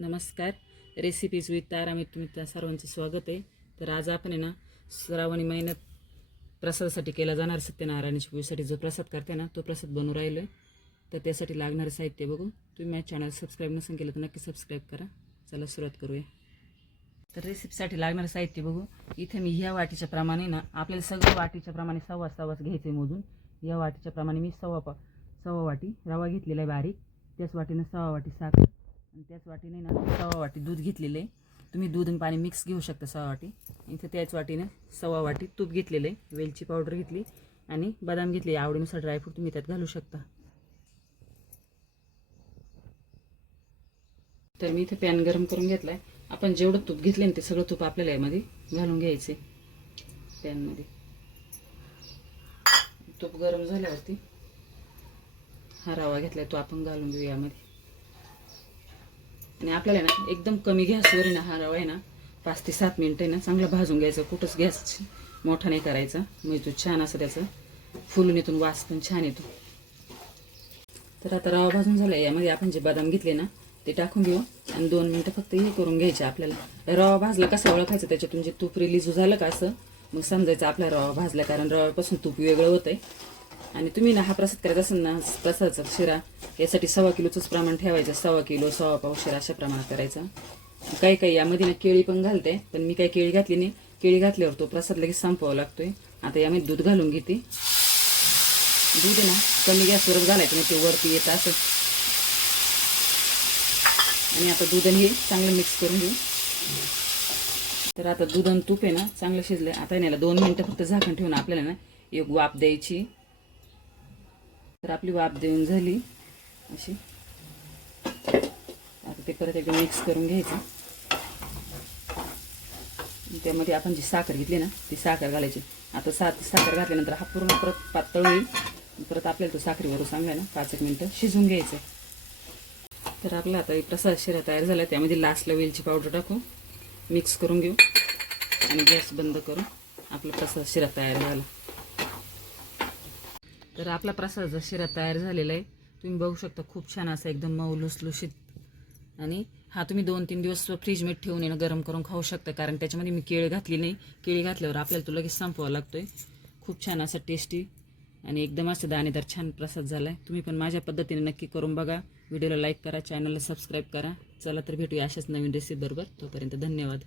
नमस्कार. Recipes with तारामध्ये तुम्ही सर्वांचं स्वागत आहे. तर आज आपण आहे ना श्रावणी महिन्यात प्रसादासाठी केला जाणार सत्यनारायणाच्या पूजेसाठी जो प्रसाद करते ना तो प्रसाद बनवून राहिलो आहे. तर त्यासाठी लागणारं साहित्य बघू. तुम्ही माझ्या चॅनल सबस्क्राईब नसेल केलं तर नक्की सबस्क्राईब करा. चला सुरुवात करूया. तर रेसिपीसाठी लागणारं साहित्य बघू. इथे मी ह्या वाटीच्या प्रमाणे ना आपल्याला सगळं वाटीच्या प्रमाणे सव्वाच घ्यायचे मोजून. या वाटीच्या प्रमाणे मी सव्वा वाटी रवा घेतलेला आहे बारीक. त्याच वाटीनं सव्वा वाटी साखर आणि त्याच वाटीने ना सव्वा वाटी दूध घेतलेलं आहे. तुम्ही दूध आणि पाणी मिक्स घेऊ शकता सव्वा वाटी. इथे त्याच वाटीने सव्वा वाटी तूप घेतलेलं आहे. वेलची पावडर घेतली आणि बदाम घेतले. आवडीनुसार ड्रायफ्रूट तुम्ही त्यात घालू शकता. तर मी इथे पॅन गरम करून घेतला आहे. आपण जेवढं तूप घेतलं ना ते सगळं तूप आपल्याला यामध्ये घालून घ्यायचे. पॅनमध्ये तूप गरम झाल्यावरती हा रवा घेतलाय तो आपण घालून घेऊ यामध्ये. आणि आपल्याला ना एकदम कमी गॅसवर आहे ना हा रवा आहे ना 5 ते 7 मिनिटं आहे ना चांगला भाजून घ्यायचा. कुठंच गॅस मोठा नाही करायचा. म्हणजे तो छान असं त्याचं फुलून येतून वास पण छान येतो. तर आता रवा भाजून झाला. यामध्ये आपण जे बदाम घेतले ना ते टाकून घेऊ आणि 2 मिनिटं फक्त हे करून घ्यायचे. आपल्याला रवा भाजला कसा ओळखायचं त्याच्यातून जे तूप रिलीज झालं का असं मग समजायचं आपला रवा भाजला. कारण रव्यापासून तूप वेगळं होतंय. आणि तुम्ही ना हा प्रसाद करायचा असेल ना प्रसादाचा शिरा यासाठी 1.25 किलोचंच प्रमाण ठेवायचं. 1.25 किलो 1.25 पाव शिरा अशा प्रमाणात करायचा. काही यामध्ये ना केळी पण घालते पण मी काही केळी घातली नाही. केळी घातल्यावर तो प्रसाद लगेच संपवावा लागतोय. आता यामध्ये दूध घालून घेते. दूध ना कमी गॅसवरच घालायचं नाही ते वरती येतं असं. आणि आता दूध आणि हे चांगलं मिक्स करून घेऊ. तर आता दूध आणि तूप आहे ना चांगलं शिजलं. आता याला 2 मिनिटं फक्त झाकण ठेवून आपल्याला ना एक वाफ द्यायची. तर आपली वाफ देऊन झाली अशी. आता ते परत एकदा मिक्स करून घ्यायचं. त्यामध्ये आपण जी साखर घेतली ना ती साखर घालायची. आता साखर घातल्यानंतर हा पूर्ण परत पातळ होईल. परत आपल्याला तो साखरेवर चांगला ना 5 मिनिटं शिजून घ्यायचं. तर आपला आता प्रसाद शिरा तयार झाला. त्यामध्ये लास्टला वेलची पावडर टाकू मिक्स करून घेऊ आणि गॅस बंद करून आपला प्रसाद शिरा तयार झाला. तर आपला प्रसादाचा शिरा तयार झालेला आहे. तुम्ही बघू शकता खूप छान असा एकदम मऊ लुसलुशीत. आणि हा तुम्ही 2-3 दिवस फ्रीजमध्ये ठेवून येणं गरम करून खाऊ शकता. कारण त्याच्यामध्ये मी केळी घातली नाही. केळी घातल्यावर आपल्याला तो लगेच संपवावा लागतोय. खूप छान असा टेस्टी आणि एकदम असं दाणेदार छान प्रसाद झाला आहे. तुम्ही पण माझ्या पद्धतीने नक्की करून बघा. व्हिडिओला लाईक करा, चॅनलला सबस्क्राईब करा. चला तर भेटूया अशाच नवीन रेसिपी बरोबर. तोपर्यंत धन्यवाद.